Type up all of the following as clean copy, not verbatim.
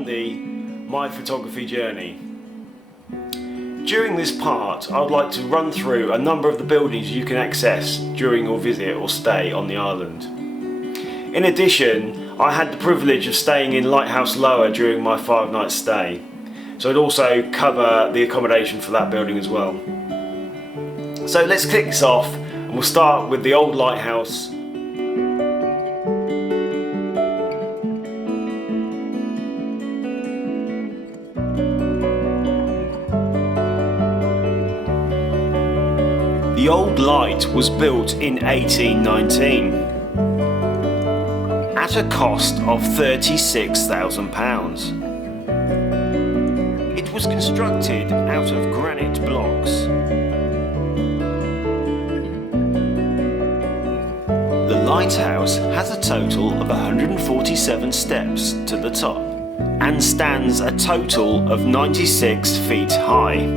Lundy, my photography journey. During this part, I would like to run through a number of the buildings you can access during your visit or stay on the island. In addition, I had the privilege of staying in Lighthouse Lower during my 5-night stay, so I'd also cover the accommodation for that building as well. So let's kick this off, and we'll start with the old lighthouse. The old light was built in 1819 at a cost of £36,000. It was constructed out of granite blocks. The lighthouse has a total of 147 steps to the top and stands a total of 96 feet high.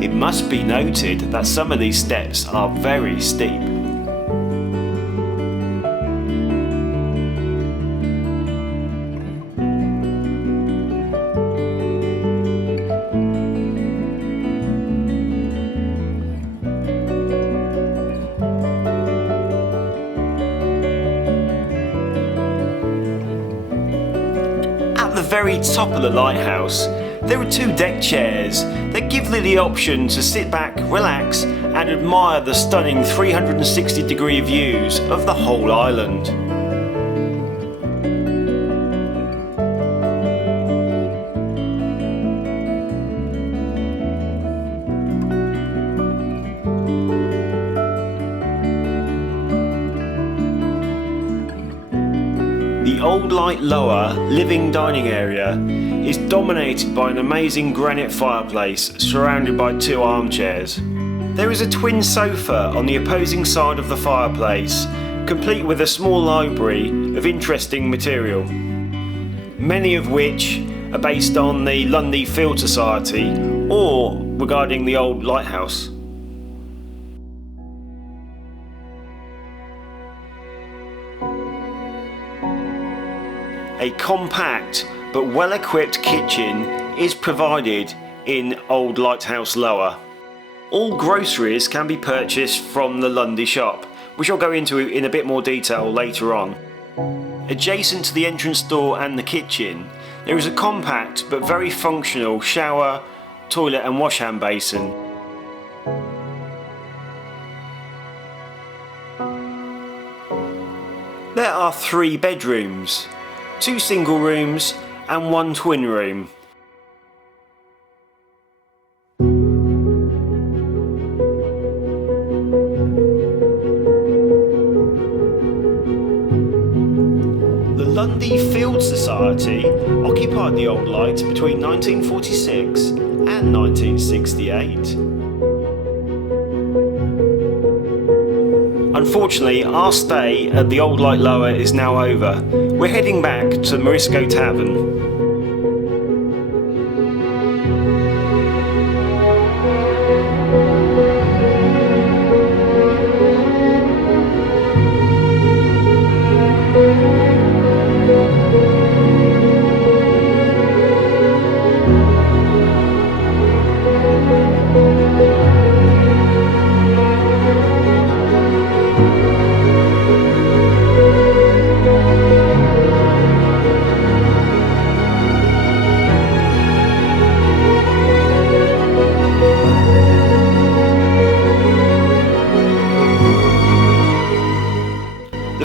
It must be noted that some of these steps are very steep. At the very top of the lighthouse, there are 2 deck chairs that give you the option to sit back, relax and admire the stunning 360-degree views of the whole island. The Old Light Lower living dining area is dominated by an amazing granite fireplace surrounded by 2 armchairs. There is a twin sofa on the opposing side of the fireplace, complete with a small library of interesting material, many of which are based on the Lundy Field Society or regarding the old lighthouse. A compact but well-equipped kitchen is provided in Old Lighthouse Lower. All groceries can be purchased from the Lundy shop, which I'll go into in a bit more detail later on. Adjacent to the entrance door and the kitchen, there is a compact but very functional shower, toilet and washhand basin. There are 3 bedrooms, 2 single rooms and 1 twin room. The Lundy Field Society occupied the old light between 1946 and 1968. Unfortunately, our stay at the Old Light Lower is now over. We're heading back to Morisco Tavern.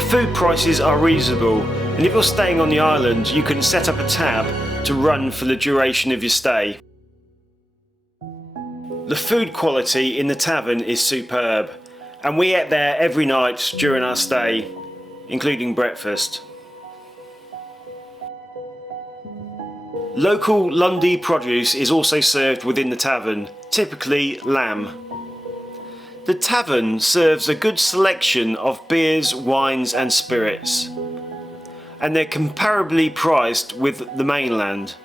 Food prices are reasonable, and if you're staying on the island, you can set up a tab to run for the duration of your stay. The food quality in the tavern is superb, and we ate there every night during our stay, including breakfast. Local Lundy produce is also served within the tavern, typically lamb. The tavern serves a good selection of beers, wines and spirits, and they're comparably priced with the mainland.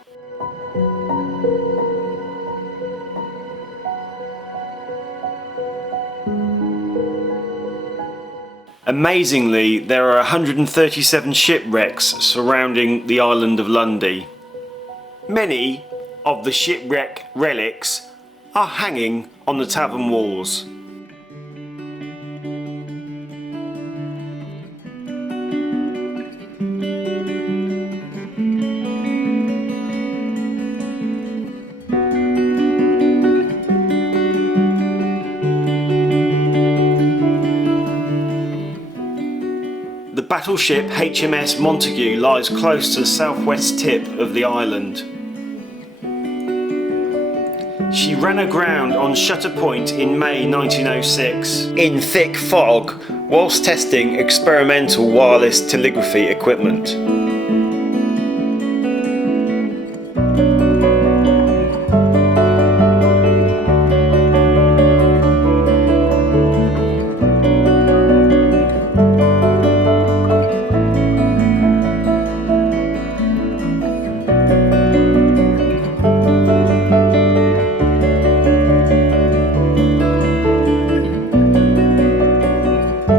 Amazingly, there are 137 shipwrecks surrounding the island of Lundy. Many of the shipwreck relics are hanging on the tavern walls. The battleship HMS Montague lies close to the southwest tip of the island. She ran aground on Shutter Point in May 1906 in thick fog whilst testing experimental wireless telegraphy equipment.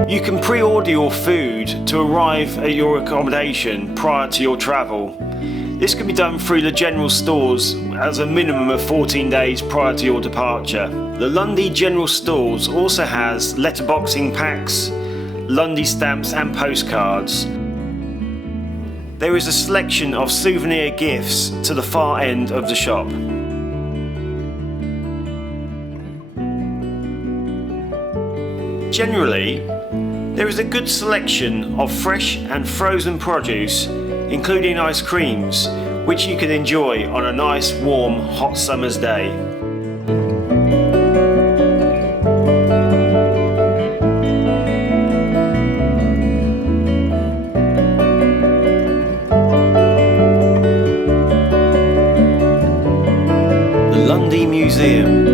You can pre-order your food to arrive at your accommodation prior to your travel. This can be done through the general stores as a minimum of 14 days prior to your departure. The Lundy General Stores also has letterboxing packs, Lundy stamps and postcards. There is a selection of souvenir gifts to the far end of the shop. Generally, there is a good selection of fresh and frozen produce, including ice creams, which you can enjoy on a nice warm hot summer's day. The Lundy Museum.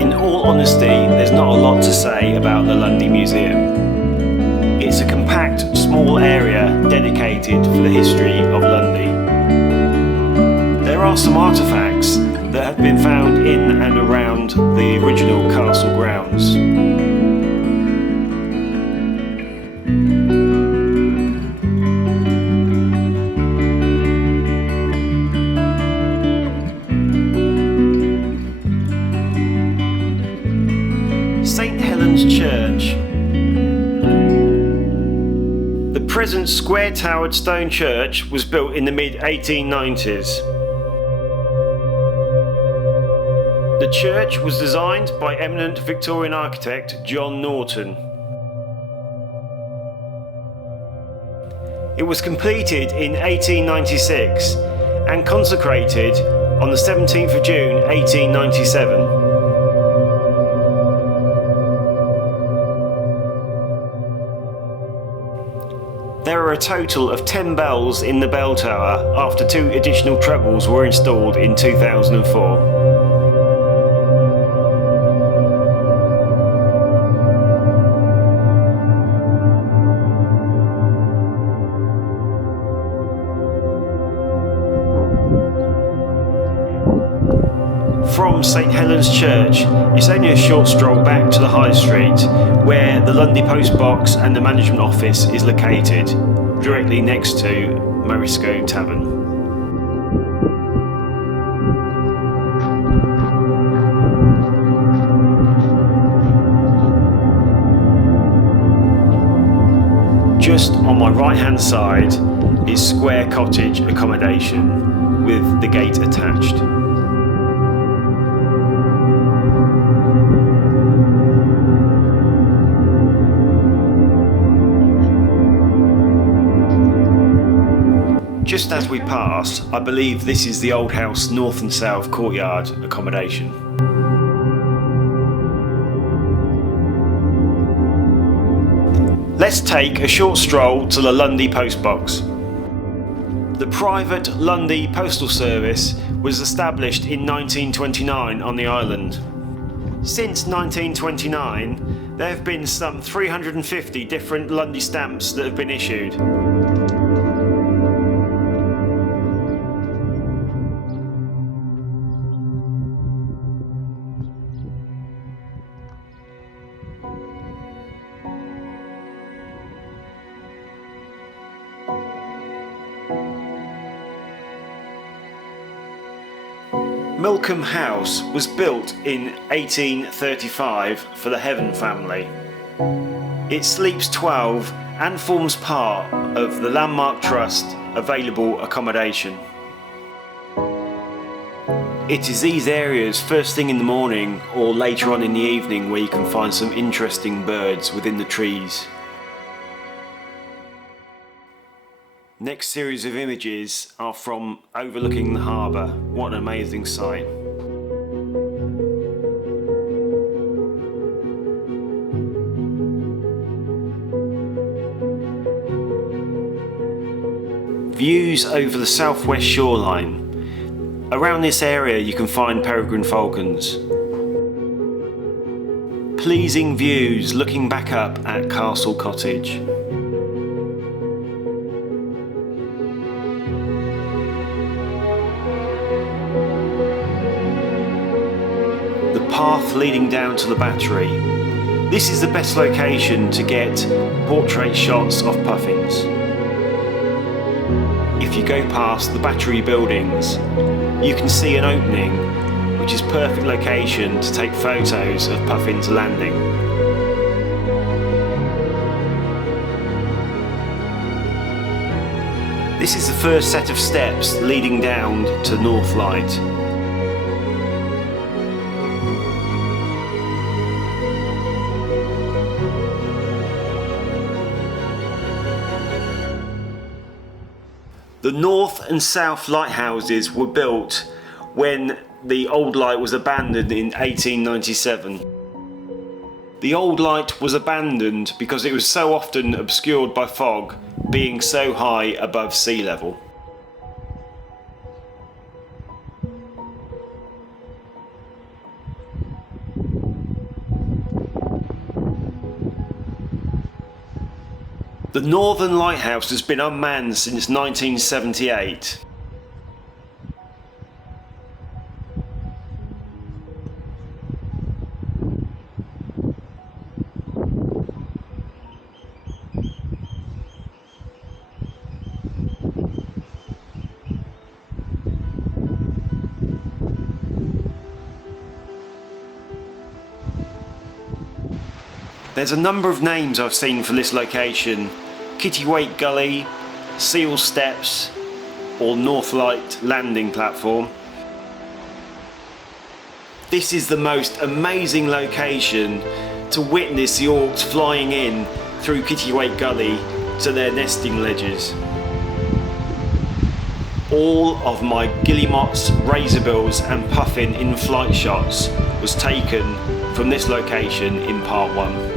In all honesty, there's not a lot to say about the Lundy Museum. It's a compact, small area dedicated for the history of Lundy. There are some artefacts that have been found in and around the original castle grounds. St. Helen's Church. The present square-towered stone church was built in the mid-1890s. The church was designed by eminent Victorian architect John Norton. It was completed in 1896 and consecrated on the 17th of June 1897. There are a total of 10 bells in the bell tower after 2 additional trebles were installed in 2004. From St. Helen's Church, it's only a short stroll back to the High Street, where the Lundy Post Box and the management office is located, directly next to Morisco Tavern. Just on my right hand side is Square Cottage Accommodation, with the gate attached. Just as we pass, I believe this is the Old House North and South Courtyard Accommodation. Let's take a short stroll to the Lundy Post Box. The private Lundy Postal Service was established in 1929 on the island. Since 1929, there have been some 350 different Lundy stamps that have been issued. Milcombe House was built in 1835 for the Heaven family. It sleeps 12 and forms part of the Landmark Trust available accommodation. It is these areas first thing in the morning or later on in the evening where you can find some interesting birds within the trees. Next series of images are from overlooking the harbour. What an amazing sight. Views over the southwest shoreline. Around this area you can find peregrine falcons. Pleasing views looking back up at Castle Cottage. The path leading down to the battery. This is the best location to get portrait shots of puffins. If you go past the battery buildings, you can see an opening, which is perfect location to take photos of puffins landing. This is the first set of steps leading down to North Light. The north and south lighthouses were built when the old light was abandoned in 1897. The old light was abandoned because it was so often obscured by fog, being so high above sea level. The northern lighthouse has been unmanned since 1978. There's a number of names I've seen for this location: Kittiwake Gully, Seal Steps, or North Light Landing Platform. This is the most amazing location to witness the auks flying in through Kittiwake Gully to their nesting ledges. All of my guillemots, razorbills and puffin in-flight shots was taken from this location in part 1.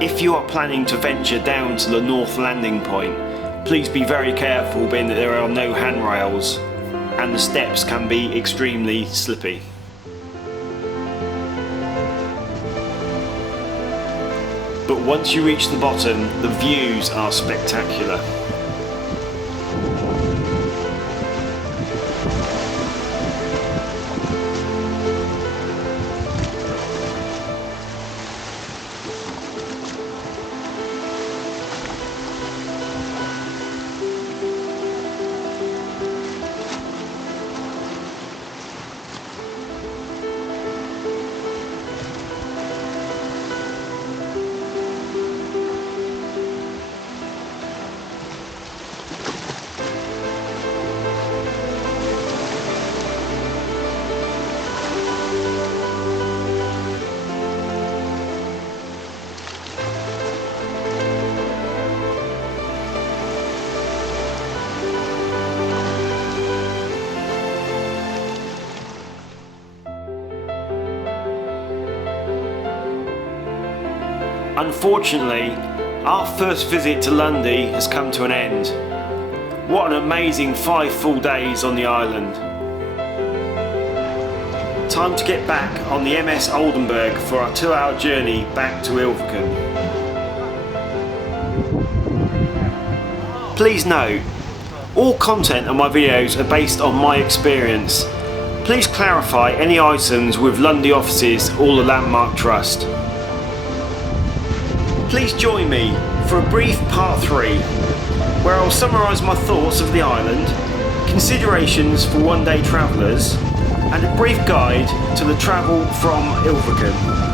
If you are planning to venture down to the north landing point, please be very careful, being that there are no handrails and the steps can be extremely slippy. But once you reach the bottom, the views are spectacular. Unfortunately, our first visit to Lundy has come to an end. What an amazing 5 full days on the island. Time to get back on the MS Oldenburg for our 2-hour journey back to Ilfracombe. Please note, All content of my videos are based on my experience. Please clarify any items with Lundy offices or the Landmark Trust. Please join me for a brief part 3, where I'll summarise my thoughts of the island, considerations for one-day travellers, and a brief guide to the travel from Ilfracombe.